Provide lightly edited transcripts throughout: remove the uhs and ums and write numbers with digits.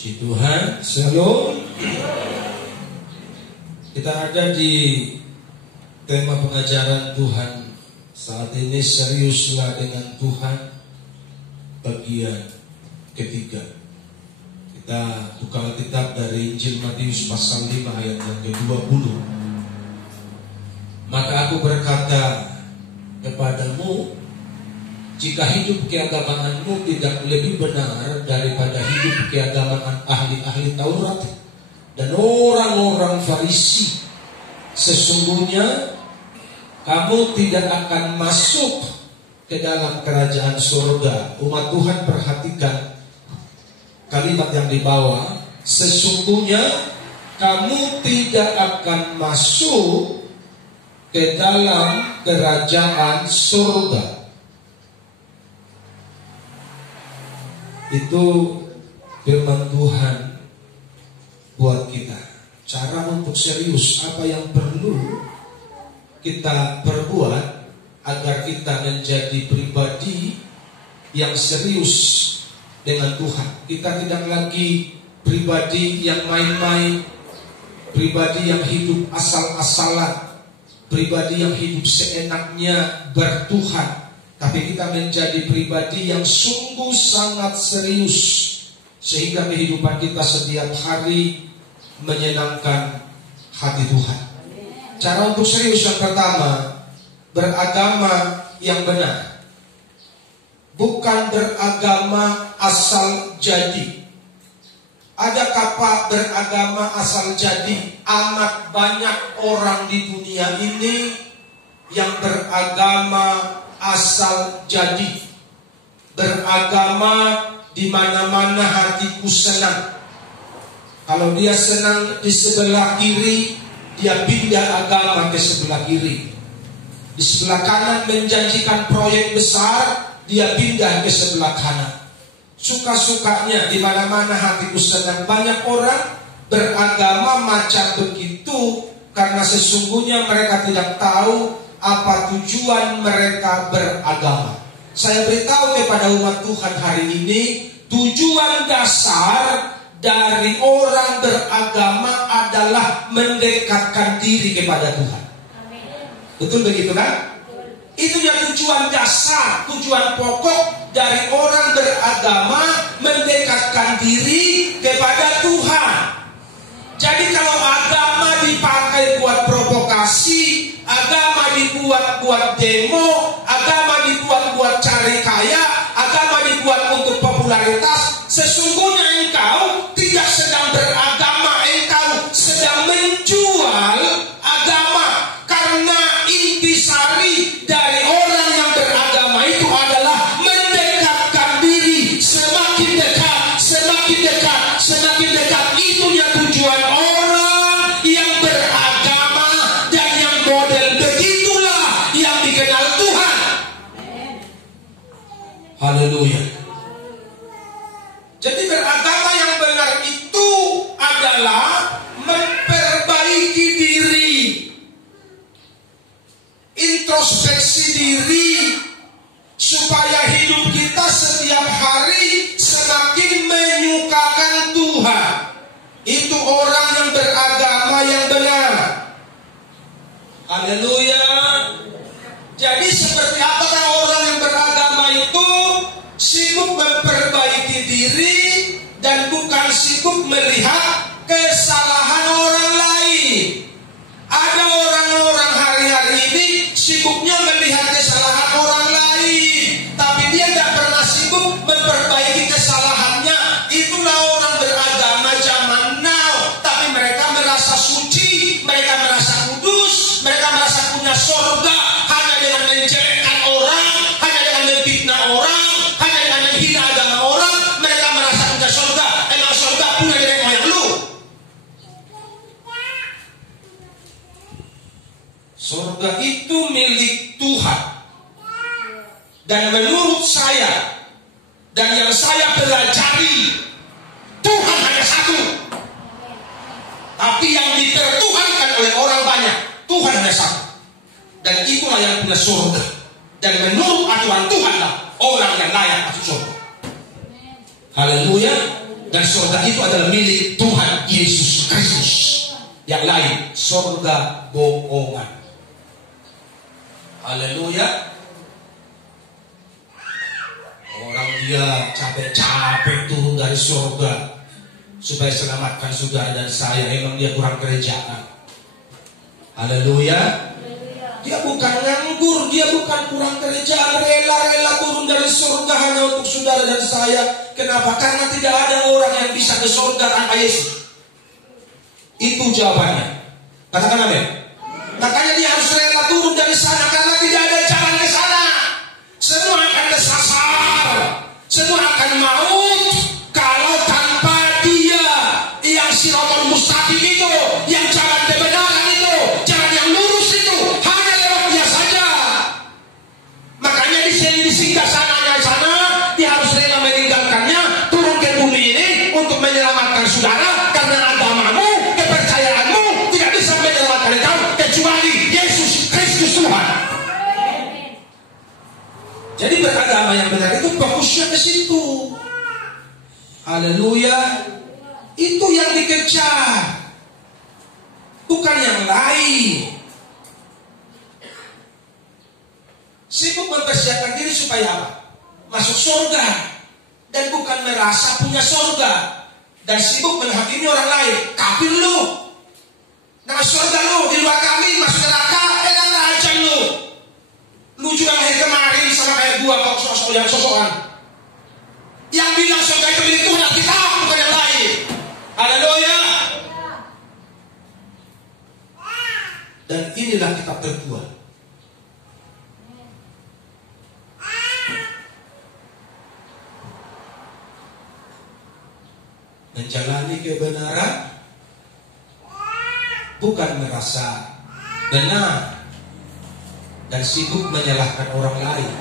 Puji Tuhan. Shalom. Kita ada di tema pengajaran Tuhan saat ini, seriuslah dengan Tuhan, bagian ketiga. Kita buka Alkitab dari Injil Matius pasal 5 ayat yang ke-20. Maka aku berkata kepadamu, jika hidup keagamaanmu tidak lebih benar daripada hidup keagamaan ahli-ahli Taurat dan orang-orang Farisi, sesungguhnya kamu tidak akan masuk ke dalam kerajaan surga. Umat Tuhan, perhatikan kalimat yang dibawa. Sesungguhnya kamu tidak akan masuk ke dalam kerajaan surga. Itu firman Tuhan buat kita. Cara untuk serius, apa yang perlu kita perbuat agar kita menjadi pribadi yang serius dengan Tuhan. Kita tidak lagi pribadi yang main-main, pribadi yang hidup asal-asalan, pribadi yang hidup seenaknya bertuhan. Tapi kita menjadi pribadi yang sungguh sangat serius, sehingga kehidupan kita setiap hari menyenangkan hati Tuhan. Cara untuk serius yang pertama, beragama yang benar. Bukan beragama asal jadi. Adakah Pak beragama asal jadi? Amat banyak orang di dunia ini yang beragama asal jadi, beragama di mana-mana hatiku senang. Kalau dia senang di sebelah kiri, dia pindah agama ke sebelah kiri. Di sebelah kanan menjanjikan proyek besar, dia pindah ke sebelah kanan. Suka-sukanya di mana-mana hatiku senang. Banyak orang beragama macam begitu karena sesungguhnya mereka tidak tahu apa tujuan mereka beragama. Saya beritahu kepada umat Tuhan hari ini, tujuan dasar dari orang beragama adalah mendekatkan diri kepada Tuhan. Betul begitu kan? Itu yang tujuan dasar, tujuan pokok dari orang beragama, mendekatkan diri kepada Tuhan. Jadi kalau agama dipakai buat provokasi, agama dibuat buat demo, agama dibuat buat cari kaya, agama dibuat untuk popularitas, sesungguhnya engkau tidak sedang beragama, engkau sedang menjual agama. Karena intisari dari orang yang beragama itu adalah mendekatkan diri, semakin dekat, semakin dekat, semakin dekat. Itu yang tujuan orang yang beragama, dan yang model begitulah yang dikenal Tuhan. Haleluya. Jadi beragama yang benar itu adalah memperbaiki diri, introspeksi diri, supaya hidup kita setiap hari semakin menyukakan Tuhan. Itu orang yang beragama yang benar. Haleluya. Jadi seperti apakah orang yang beragama itu? Sibuk memperbaiki diri dan bukan sibuk melihat kesalahan orang lain. Ada orang-orang hari-hari ini sibuknya melihat kesalahan orang lain, tapi dia tidak pernah sibuk memperbaiki kesalahannya. Itulah orang beragama zaman now. Tapi mereka merasa suci, mereka merasa kudus, mereka merasa punya surga hanya dengan menjelekkan orang, hanya dengan memfitnah orang, hanya dengan menghina agama orang. Mereka merasa punya surga. Emang surga punya nenek moyang lu? Surga itu milik Tuhan. Dan menurut saya, dan yang saya pelajari, Tuhan hanya satu. Tapi yang dipertuhankan oleh orang banyak. Tuhan hanya satu. Dan itulah yang punya surga. Dan menurut aturan Tuhan lah orang yang layak masuk surga. Haleluya. Dan surga itu adalah milik Tuhan Yesus Kristus. Yang lain surga bohongan. Haleluya. Orang dia capek-capek turun dari surga supaya selamatkan saudara dan saya. Emang dia kurang kerjaan. Haleluya. Dia bukan nganggur, dia bukan kurang kerjaan, rela-rela turun dari surga hanya untuk saudara dan saya. Kenapa? Karena tidak ada orang yang bisa ke surga tanpa Yesus. Itu jawabannya. Katakan amin. Makanya dia harus rela turun dari sana karena tidak ada jalan ke sana. Semua akan kesasar, semua akan maut kalau tanpa dia yang Shiratal Mustaqim itu, yang jalan kebenaran itu, jalan yang lurus itu, hanya lewat dia saja. Makanya di sini di singgah sananya sana, dia harus rela meninggalkannya, turun ke bumi ini untuk menyelamatkan saudara, karena agamamu, kepercayaanmu tidak bisa menyelamatkan engkau kecuali Yesus Kristus Tuhan. Jadi beragama yang benar itu fokusnya ke situ. Haleluya. Itu yang dikejar, bukan yang lain. Sibuk mempersiapkan diri supaya apa? Masuk surga. Dan bukan merasa punya surga. Dan sibuk menghakimi orang lain. Kafir lu, nama surga lu, di luar kami masuk neraka. Enak aja lu. Lu juga lahir kemarin sama kayak gua, kok sosok yang sosokan. Yang bilang surga itu milik Tuhan kita, bukan yang lain. Haleluya. Dan inilah kitab terkuat. Menjalani kebenaran bukan merasa benar dan sibuk menyalahkan orang lain.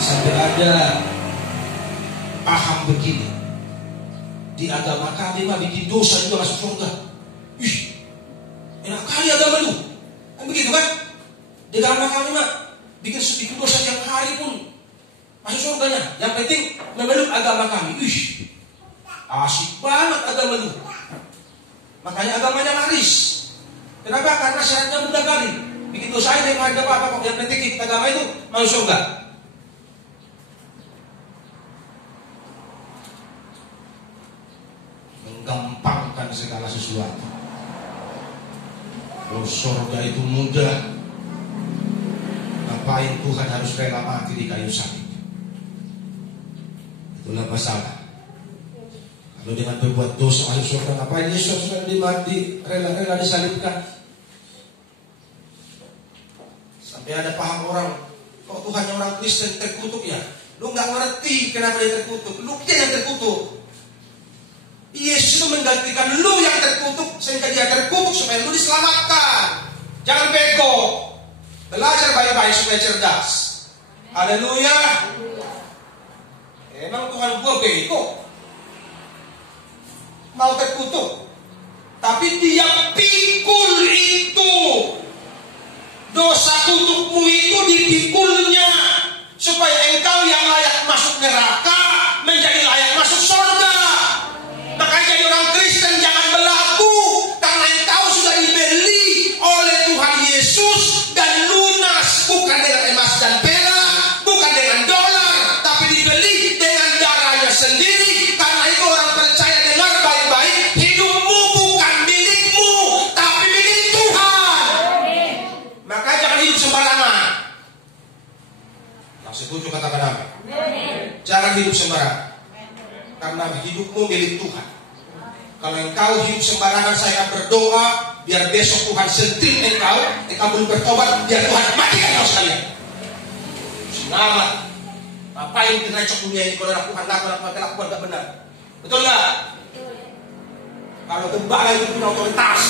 Sampai ada paham begini, di agama kami mah bikin dosa juga masuk surga. Ih, enak kali agama lu. Kan begitu kan? Di agama kami mah bikin dosa tiap hari pun masuk surganya. Yang penting memeluk agama kami. Ih, asik banget agama lu. Makanya agamanya laris. Kenapa? Karena syaratnya mudah kali. Bikin dosa aja yang ada apa-apa. Yang penting kita agama itu masuk surga. Menggampangkan segala sesuatu. Kalau surga itu mudah, ngapain Tuhan harus rela mati di kayu salib? Itulah masalah. Kalau dengan berbuat dosa masuk surga, ngapain Yesus dimati, rela-rela disalibkan? Sampai ada paham orang, kok Tuhan yang orang Kristen terkutuk ya? Lu nggak ngerti kenapa dia terkutuk. Lu dia yang terkutuk. Yesus itu menggantikan lu yang terkutuk sehingga dia terkutuk supaya lu diselamatkan. Jangan bego. Belajar baik-baik supaya cerdas. Haleluya. Emang Tuhan gua bego? Mau terkutuk. Tapi dia pikul itu. Dosa kutukmu itu dipikulnya supaya engkau yang layak masuk neraka menjadi layak masuk surga. Makanya jadi orang Kristen jangan berlaku, karena engkau sudah dibeli oleh Tuhan Yesus dan lunas, bukan dengan emas dan perak, bukan dengan dolar, tapi dibeli dengan darahnya sendiri. Karena itu orang percaya, dengar baik-baik, hidupmu bukan milikmu, tapi milik Tuhan. Maka jangan hidup sembarangan. Yang setuju katakan amin. Jangan hidup sembarangan, karena hidupmu milik Tuhan. Kalau engkau hidup sembarangan, saya akan berdoa biar besok Tuhan sentil engkau belum bertobat, biar Tuhan matikan engkau sekalian. Selamat. Ngapain direcok dunia ini kalau Tuhan lakukan gak benar? Betul gak? Kalau gembala itu punya otoritas,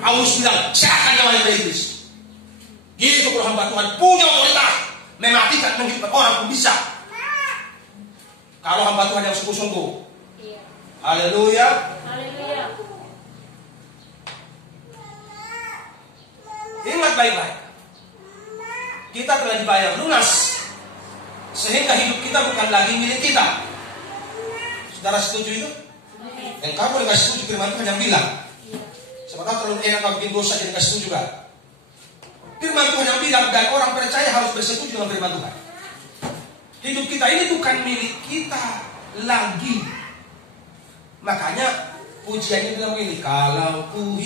Paulus bilang serahkan nyawanya pada iblis. Gitu kalau hamba Tuhan punya otoritas, mematikan, menghidupkan orang pun bisa. Kalau hamba Tuhan yang sungguh-sungguh. Haleluya. Ingat baik-baik, kita telah dibayar lunas, sehingga hidup kita bukan lagi milik kita. Saudara setuju itu? Yang kamu boleh kasih setuju, firman Tuhan yang bilang. Siapa tahu terlalu enak kalau bikin dosa jadi kasih setuju kan? Firman Tuhan yang bilang, dan orang percaya harus bersetuju dengan firman Tuhan. Hidup kita ini bukan milik kita lagi. Makanya pujiannya bilang begini, kalau ku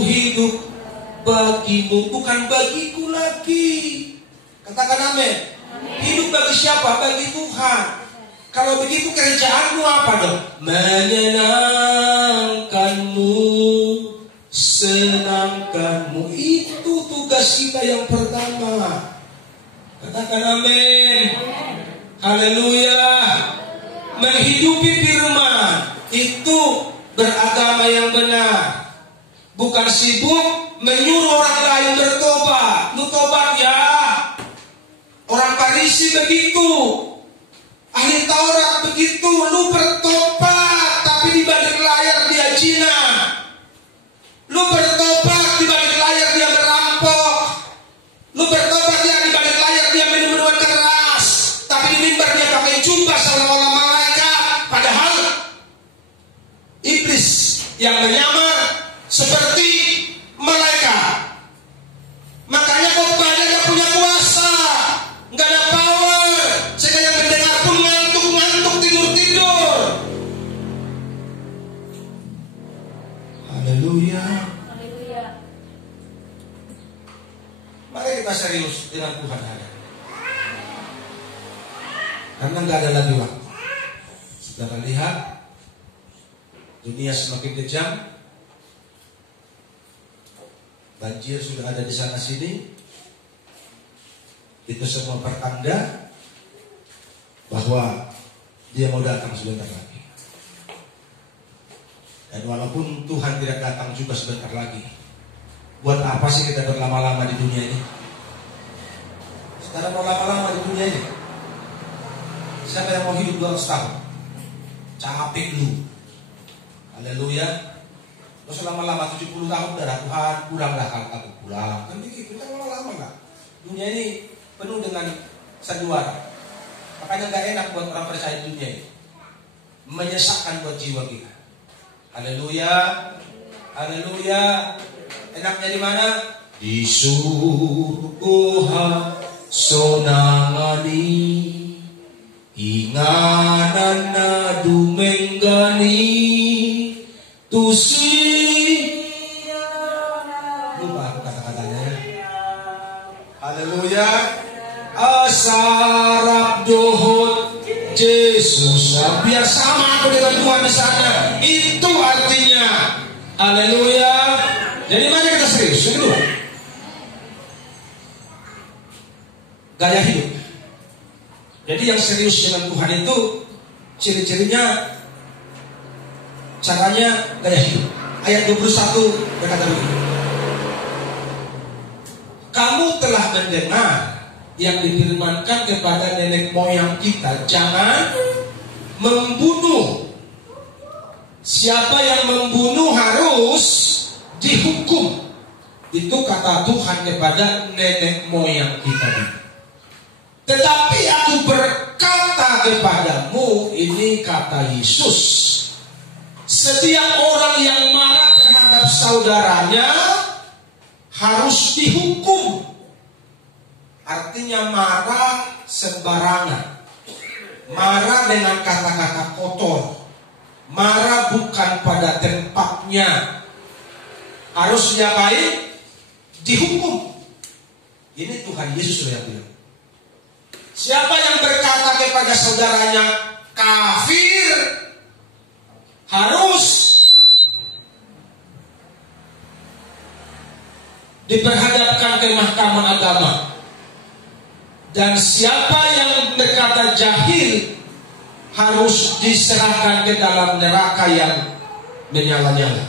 hidup bagimu, bukan bagiku lagi. Katakan amin. Hidup bagi siapa? Bagi Tuhan. Kalau begitu kerjaanmu apa dong? Menyenangkanmu, senangkanmu. Itu tugas kita yang pertama. Katakan amin. Haleluya. Menghidupi firman itu beragama yang benar. Bukan sibuk menyuruh orang lain bertobat. Lu tobat ya. Orang Farisi begitu, ahli Taurat begitu. Lu bertobat, tapi di balik layar dia zina. Lu bertobat, di balik layar dia merampok. Lu bertobat, dia di balik layar dia minum minuman keras, tapi di mimbar dia pakai jubah seolah-olah malaikat. Padahal iblis yang menyamar seperti malaikat. Makanya khotbahnya gak punya kuasa, gak ada power, sehingga yang mendengar pun ngantuk-ngantuk, tidur-tidur. Haleluya. Mari kita serius dengan Tuhan ada. Karena gak ada lagi waktu. Saudara lihat, dunia semakin kejam. Banjir sudah ada di sana sini. Itu semua pertanda bahwa dia mau datang sebentar lagi. Dan walaupun Tuhan tidak datang juga sebentar lagi, buat apa sih kita berlama-lama di dunia ini? Sekarang mau lama-lama di dunia ini. Siapa yang mau hidup 200 tahun? Capek lu. Haleluya. Lo selama-lama 70 tahun darah Tuhan, pulanglah kalau kamu pulang. Kan begitu, kita lama-lama lah. Dunia ini penuh dengan sandiwara. Makanya gak enak buat orang percaya di dunia ini. Menyesakkan buat jiwa kita. Haleluya. Haleluya. Enaknya di mana? Di surga sonangani, inganan dumenggani, tusi. Lupa aku kata-katanya. Haleluya. Asarap dohot Yesus. Biar sama aku dengan Tuhan di sana. Itu artinya. Haleluya. Jadi mari kita serius. Yang kedua, gaya hidup. Jadi yang serius dengan Tuhan itu ciri-cirinya, caranya gaya hidup. Ayat 21 berkata begini, kamu telah mendengar yang difirmankan kepada nenek moyang kita, jangan membunuh. Siapa yang membunuh harus dihukum. Itu kata Tuhan kepada nenek moyang kita. Tetapi aku berkata kepadamu, ini kata Yesus, setiap orang yang marah terhadap saudaranya harus dihukum. Artinya marah sembarangan, marah dengan kata-kata kotor, marah bukan pada tempatnya, harus diapain? Dihukum. Ini Tuhan Yesus yang bilang. Siapa yang berkata kepada saudaranya kafir harus diperhadapkan ke mahkamah agama. Dan siapa yang berkata jahil harus diserahkan ke dalam neraka yang menyala-nyala.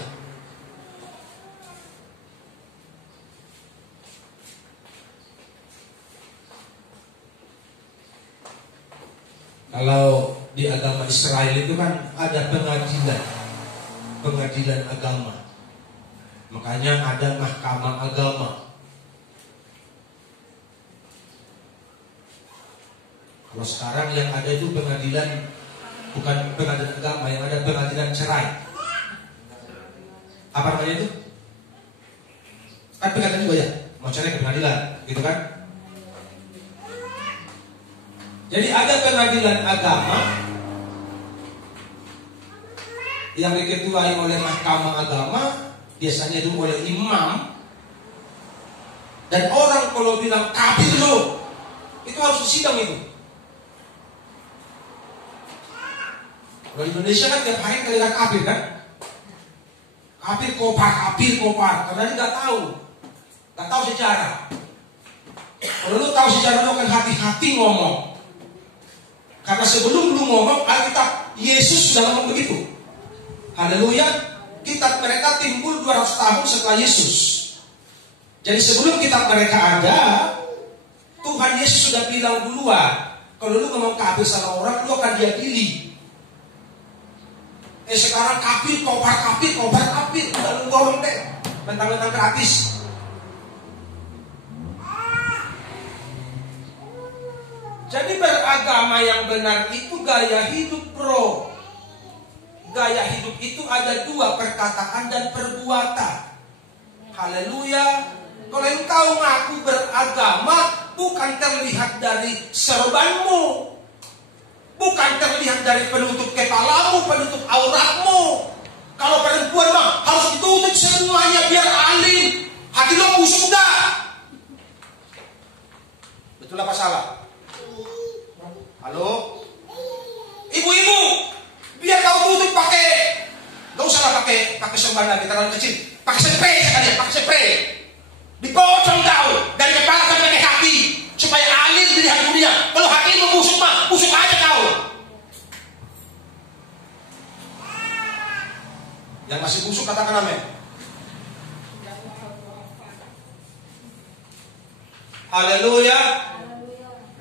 Kalau di agama Israel itu kan ada pengadilan agama. Makanya ada mahkamah agama. Kalau sekarang yang ada itu pengadilan, bukan pengadilan agama, yang ada pengadilan cerai. Apa namanya itu? Kan pengadilan juga ya, mau cerai ke pengadilan, gitu kan? Jadi ada pengadilan agama yang diketuai oleh mahkamah agama, biasanya itu oleh imam. Dan orang kalau bilang kafir lo, itu harus disidang itu. Kalau Indonesia kan tiap hari kali kafir kan? Kafir kopar, karena dia nggak tahu sejarah. Kalau lu tahu sejarah, lu akan hati-hati ngomong. Karena sebelum lu ngomong, Alkitab Yesus sudah ngomong begitu. Haleluya. Kitab mereka timbul 200 tahun setelah Yesus. Jadi sebelum kitab mereka ada, Tuhan Yesus sudah bilang duluan, kalau lu ngomong kafir sama orang, lu akan diadili. Sekarang kafir, kopar kafir, udah lu ngomong deh, mentang-mentang gratis. Jadi beragama yang benar itu gaya hidup, bro. Gaya hidup itu ada dua, perkataan dan perbuatan. Haleluya. Kalau engkau ngaku beragama, bukan terlihat dari serbanmu, bukan terlihat dari penutup kepalamu, penutup auratmu. Kalau perempuan mah harus ditutup semuanya biar alim. Hati lo busuk dah. Betul apa salah? Halo? Ibu-ibu, biar kau tutup pakai, gak usah pakai serban lagi terlalu kecil. Pakai spray sekalian, pakai spray. Dipotong kau dari kepala sampai ke kaki supaya alim dilihat dunia. Kalau hatimu busuk mah, busuk aja kau. Yang masih busuk katakan amin. Haleluya.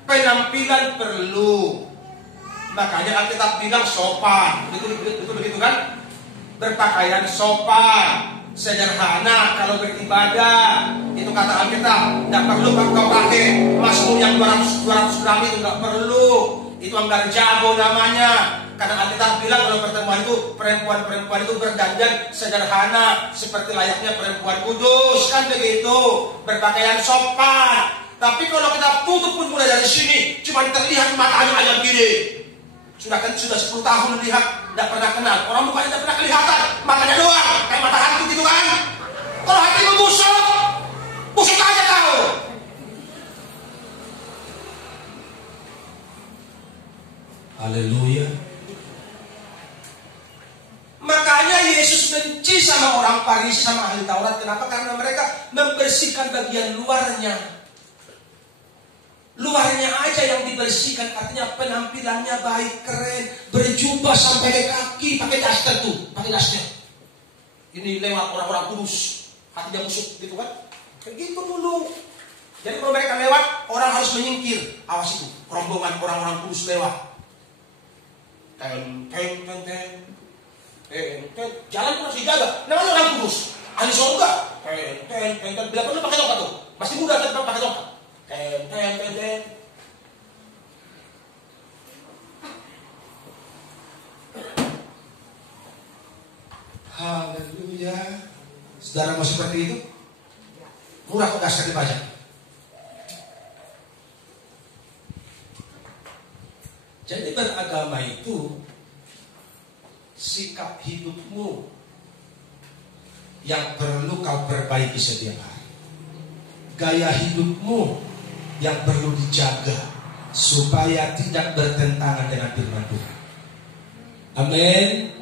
Penampilan perlu. Makanya Alkitab bilang sopan. Itu begitu kan? Berpakaian sopan, sederhana kalau beribadah. Itu kata Alkitab. Tidak perlu kau pakai Mazmur yang 200 gram itu, nggak perlu. Itu anggar jago namanya. Karena Alkitab bilang kalau pertemuan itu perempuan itu berdandan sederhana seperti layaknya perempuan kudus, kan begitu. Berpakaian sopan. Tapi kalau kita tutup pun mulai dari sini, cuma terlihat matanya aja gini. Sudah 10 tahun lihat, tidak pernah kenal. Orang mukanya tidak pernah kelihatan, matanya doang, kayak mata hantu gitu kan. Kalau hatimu busuk aja kau. Haleluya. Makanya Yesus benci sama orang Farisi, sama ahli Taurat. Kenapa? Karena mereka membersihkan bagian luarnya. Luarnya aja yang dibersihkan, artinya penampilannya baik, keren, berjubah sampai ke kaki, pakai daster tuh, pakai daster. Ini lewat orang-orang kudus, hatinya busuk gitu kan? Kayak gitu dulu. Jadi kalau mereka lewat, orang harus menyingkir. Awas itu, rombongan orang-orang kudus lewat. Jalan pun harus dijaga. Namanya orang kudus, ahli surga. Bila perlu pakai tongkat tuh, masih muda tetap pakai tongkat. Haleluya. Saudara mau seperti itu? Murah kok dasar dipajak. Jadi beragama itu sikap hidupmu yang perlu kau perbaiki setiap hari. Gaya hidupmu yang perlu dijaga supaya tidak bertentangan dengan firman Tuhan. Amin.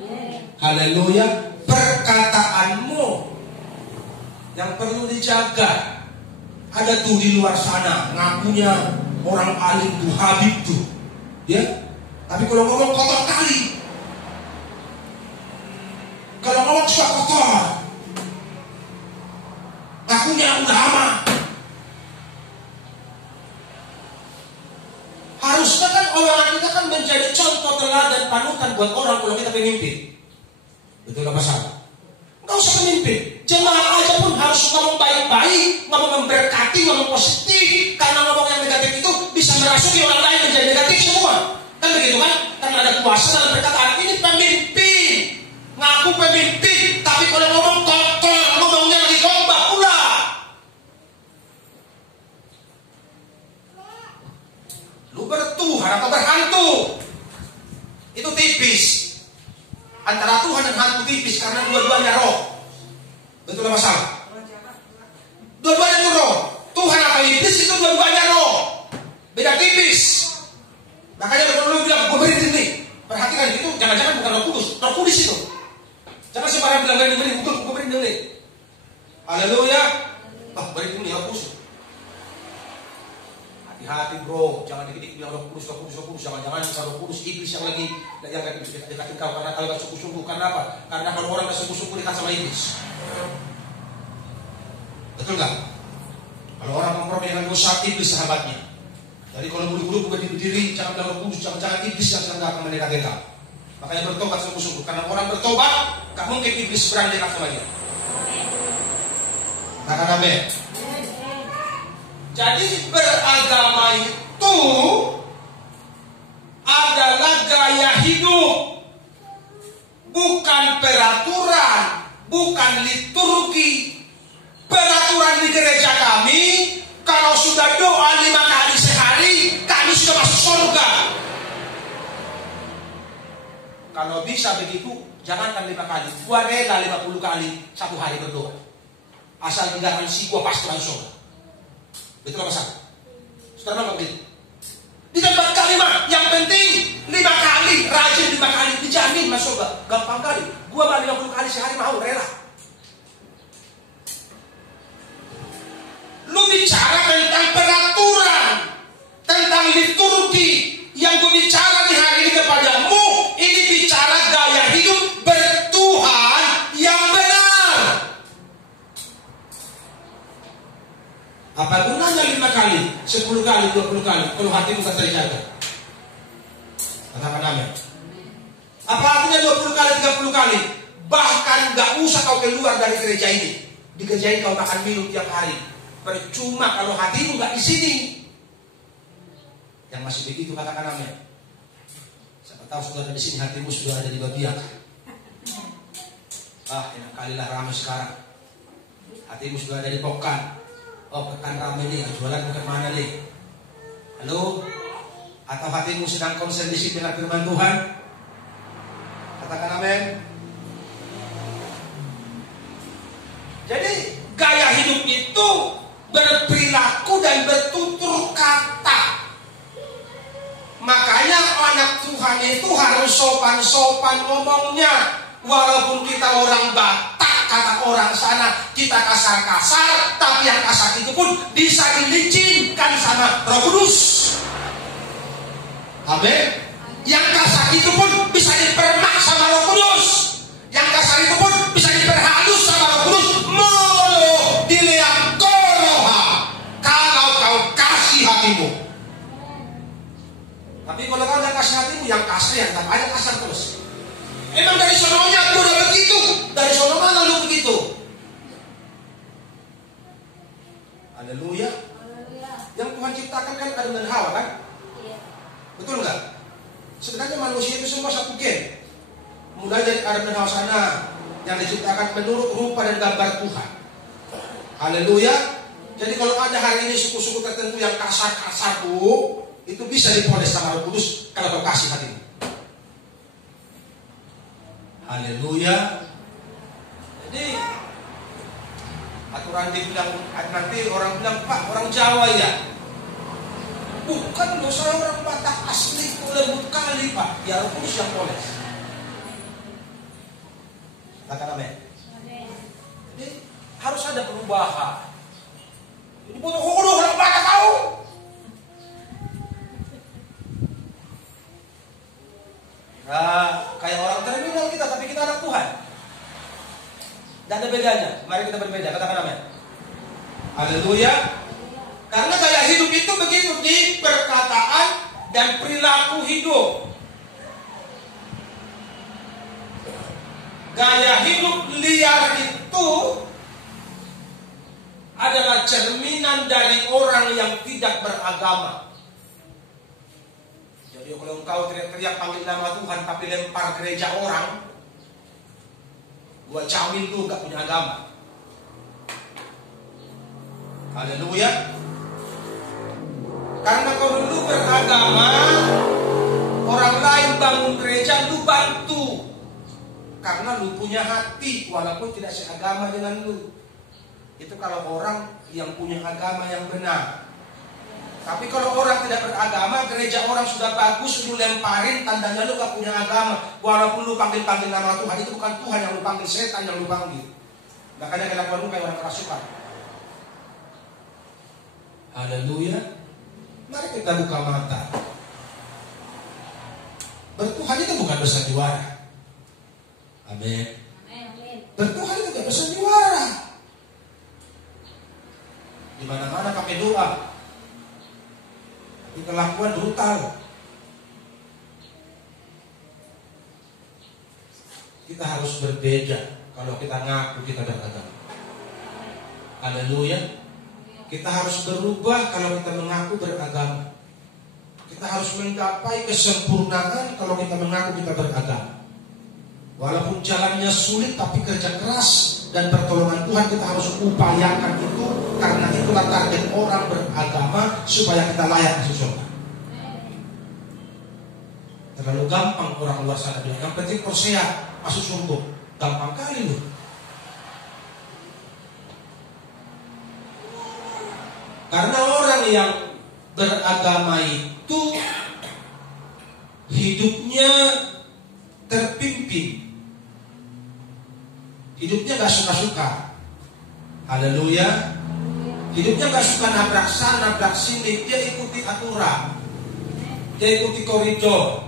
Haleluya. Perkataanmu yang perlu dijaga. Ada tuh di luar sana ngakunya orang alim tuh, Habib tuh, ya. Tapi kalau ngomong kotor kali, kalau ngomong suka kotor, ngakunya ulama. Harusnya kan orang kita kan menjadi contoh teladan panutan buat orang kalau kita pemimpin. Betul apa salah? Gak usah pemimpin, jemaah aja pun harus ngomong baik-baik, ngomong memberkati, ngomong positif. Karena ngomong yang negatif itu bisa merasuki orang lain menjadi negatif. Betul apa salah? Dua-duanya itu roh. Tuhan atau iblis itu dua-duanya roh. Beda tipis. Makanya kalau lu bilang gue berhenti nih, perhatikan itu jangan-jangan bukan Roh Kudus. Roh Kudus itu. Jangan sembarang bilang berhenti, gue berhenti nih. Haleluya. Berhenti nih Roh Kudus. Hati-hati bro, jangan dikit-dikit bilang Roh Kudus. Jangan-jangan Roh Kudus iblis yang lagi dekatin kau karena kalau gak sungguh-sungguh. Karena apa? Karena kalau orang gak sungguh-sungguh dekat sama iblis. Betul gak? Kalau orang kompromi dengan dosa, iblis sahabatnya. Jadi kalau buru-buru berdiri, jangan bilang Roh Kudus, jangan iblis yang sedang akan mendekati kau. Makanya bertobat sungguh-sungguh. Karena orang bertobat, gak mungkin iblis berani dekat sama dia. Katakan amin. Jadi beragama itu adalah gaya hidup, bukan peraturan, bukan liturgi. Peraturan di gereja kami, kalau sudah doa 5 kali sehari, kami sudah masuk surga. Kalau bisa begitu, jangankan 5 kali, gua rela 50 kali satu hari berdoa. Asal tidak si gua pasti langsung. Betul apa salah? Saudara apa begitu? Di tempat kalimat, yang penting 5 kali, rajin 5 kali, dijamin masuk surga. Gampang kali, gua mau 50 kali sehari mau rela. Lu bicara tentang peraturan, tentang liturgi. Yang gue bicara di hari ini kepadamu, ini bicara gaya hidup bertuhan yang benar. Apa gunanya 5 kali, 10 kali, 20 kali kalau hatimu tak terjaga? Katakan amin. Apa artinya 20 kali, 30 kali? Bahkan gak usah kau keluar dari gereja ini. Di gereja ini kau makan minum tiap hari. Percuma kalau hatimu gak di sini. Yang masih begitu katakan amin. Siapa tahu sudah ada di sini, hatimu sudah ada di bagian. Enak kalilah ramai sekarang. Hatimu sudah ada di Pokan. Pekan ramai nih, jualan ke mana nih? Halo? Atau hatimu sedang konsen di sini dengan firman Tuhan? Katakan amin. Jadi gaya hidup itu berperilaku dan bertutur kata. Makanya anak Tuhan itu harus sopan-sopan ngomongnya. Walaupun kita orang Batak, kata orang sana, kita kasar-kasar, tapi yang kasar itu pun bisa dilicinkan sama Roh Kudus. Amin. Yang kasar itu pun bisa dipermak sama Roh Kudus. Yang kasar itu pun bisa diperhalus sama Roh Kudus. Molo dilihat koroha, kalau kau kasih hatimu. Tapi kalau kau tidak kasih hatimu, yang kasar yang tak ada kasar terus. Memang dari sononya aku udah begitu. Dari sono mana lu begitu? Haleluya. Yang Tuhan ciptakan kan Adam dan Hawa kan? Iya. Betul nggak? Sebenarnya manusia itu semua satu gen. Mulai dari Adam dan Hawa sana yang diciptakan menurut rupa dan gambar Tuhan. Haleluya. Jadi kalau ada hari ini suku-suku tertentu yang kasar-kasar tuh, itu bisa dipoles sama Roh Kudus kalau kau kasih hatimu. Haleluya. Jadi aturan dibilang, nanti orang bilang, Pak, orang Jawa ya. Bukan dosa orang Batak asli itu lembut kali, Pak. Ya Roh Kudus yang poles. Katakan amin. Jadi harus ada perubahan. Ini butuh orang Batak tahu. Nah, kayak orang terminal kita, tapi kita anak Tuhan. Tidak ada bedanya. Mari kita berbeda. Katakan amin. Haleluya. Karena gaya hidup itu begitu di perkataan dan perilaku hidup. Gaya hidup liar itu adalah cerminan dari orang yang tidak beragama. Jadi kalau engkau teriak-teriak panggil nama Tuhan tapi lempar gereja orang, gua jamin lu gak punya agama. Haleluya. Karena kalau lu beragama, orang lain bangun gereja lu bantu. karena lu punya hati walaupun tidak seagama dengan lu. Itu kalau orang yang punya agama yang benar. Tapi kalau orang tidak beragama, gereja orang sudah bagus, lu lemparin, tandanya lu gak punya agama. Walaupun lu panggil-panggil nama Tuhan, itu bukan Tuhan yang lu panggil, setan yang lu panggil. Makanya kelakuan lu kayak orang kerasukan. Haleluya. Mari kita buka mata. Bertuhan itu bukan bersandiwara. Amin. Bertuhan itu bukan bersandiwara. Di mana-mana pakai doa. Di kelakuan brutal. Kita harus berbeda kalau kita ngaku kita beragama. Haleluya. Kita harus berubah kalau kita mengaku beragama. Kita harus menggapai kesempurnaan kalau kita mengaku kita beragama. Walaupun jalannya sulit, tapi kerja keras dan pertolongan Tuhan kita harus upayakan itu, karena itulah target orang beragama supaya kita layak masuk surga. Terlalu gampang orang luar sana bilang, yang penting kau sehat masuk surga. Gampang kali loh. Karena orang yang beragama itu hidupnya terpimpin. Hidupnya gak suka-suka. Haleluya. Hidupnya gak suka nabrak sana, nabrak sini. Dia ikuti aturan. Dia ikuti koridor.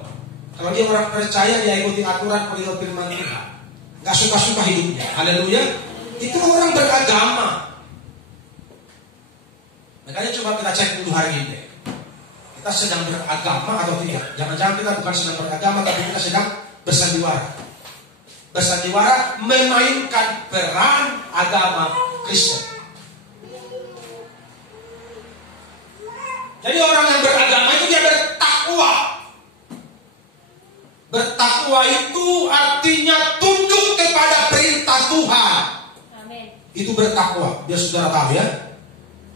Kalau dia orang percaya, dia ikuti aturan koridor firman Tuhan. Gak suka-suka hidupnya. Haleluya. Itu orang beragama. Makanya coba kita cek dulu hari ini. Kita sedang beragama atau tidak? Jangan-jangan kita bukan sedang beragama, tapi kita sedang bersandiwara. Bersandiwara memainkan peran agama Kristen. Jadi orang yang beragama itu dia bertakwa. Bertakwa itu artinya tunduk kepada perintah Tuhan. Amin. Itu bertakwa. Biar saudara tahu ya.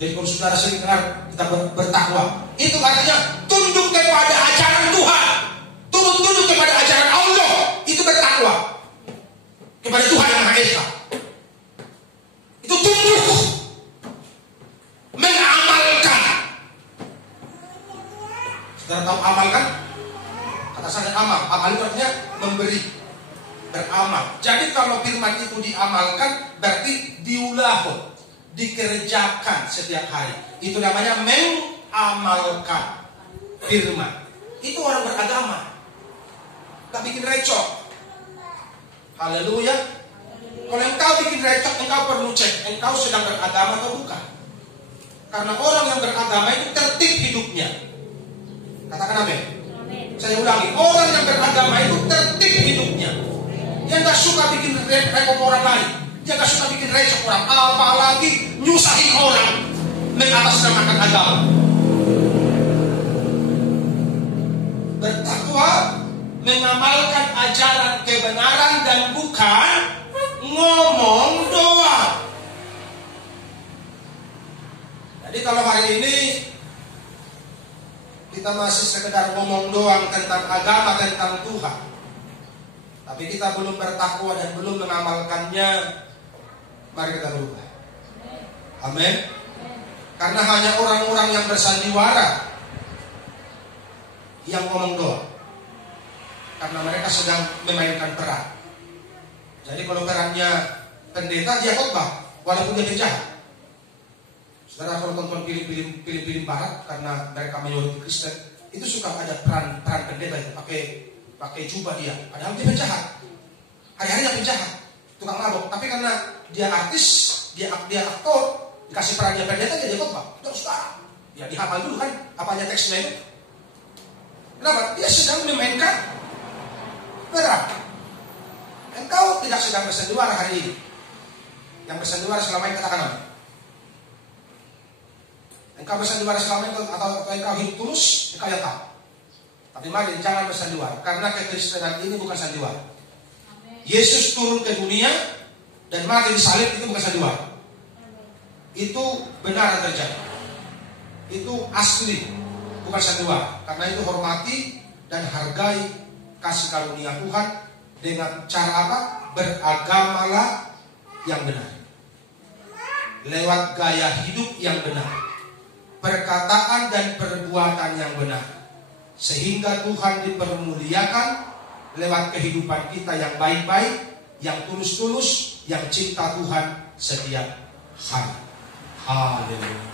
Jadi kalau saudara sering dengar kita bertakwa, itu artinya tunduk kepada ajaran Tuhan. Tunduk kepada ajaran Allah. Itu bertakwa kepada Tuhan yang Maha Esa. Itu tunduk, mengamalkan. Saudara tahu amal kan? Kata saya amal. Amal itu artinya memberi, beramal. Jadi kalau firman itu diamalkan, berarti diulah, dikerjakan setiap hari. Itu namanya mengamalkan firman. Itu orang beragama. Tak bikin recok. Haleluya. Kalau engkau bikin recok, engkau perlu cek engkau sedang beragama atau bukan. Karena orang yang beragama itu tertib hidupnya. Katakan amin. Saya ulangi, orang yang beragama itu tertib hidupnya. Dia gak suka bikin repot orang lain. Dia gak suka bikin recok orang, apalagi nyusahin orang mengatasnamakan agama. Bertakwa, mengamalkan ajaran kebenaran dan bukan ngomong doang. Jadi kalau hari ini kita masih sekedar ngomong doang tentang agama, tentang Tuhan, tapi kita belum bertakwa dan belum mengamalkannya, mari kita berubah. Amin. Karena hanya orang-orang yang bersandiwara yang ngomong doang, karena mereka sedang memainkan peran. Jadi kalau perannya pendeta, dia khotbah walaupun dia penjahat. Saudara kalau tonton film-film barat, karena mereka mayoritas Kristen, itu suka ada peran pendeta itu pakai jubah dia, padahal dia penjahat. Hari-hari dia penjahat, tukang mabok. Tapi karena dia artis, dia aktor, dikasih peran dia pendeta, dia khotbah. Terus ya dihafal dulu kan apanya teksnya itu. Kenapa? Dia sedang memainkan peran. Engkau tidak sedang bersandiwara hari ini. Yang bersandiwara selama ini katakan apa? Engkau bersandiwara selama ini atau engkau hidup tulus, engkau yang tahu. Tapi mari jangan bersandiwara, karena kekristenan ini bukan sandiwara. Yesus turun ke dunia dan mati disalib, itu bukan sandiwara. Itu benar yang terjadi. Itu asli, bukan sandiwara. Karena itu hormati dan hargai kasih karunia Tuhan Dengan cara apa? Beragamalah yang benar, lewat gaya hidup yang benar, perkataan dan perbuatan yang benar, sehingga Tuhan dipermuliakan lewat kehidupan kita yang baik-baik, yang tulus-tulus, yang cinta Tuhan setiap hari. Haleluya.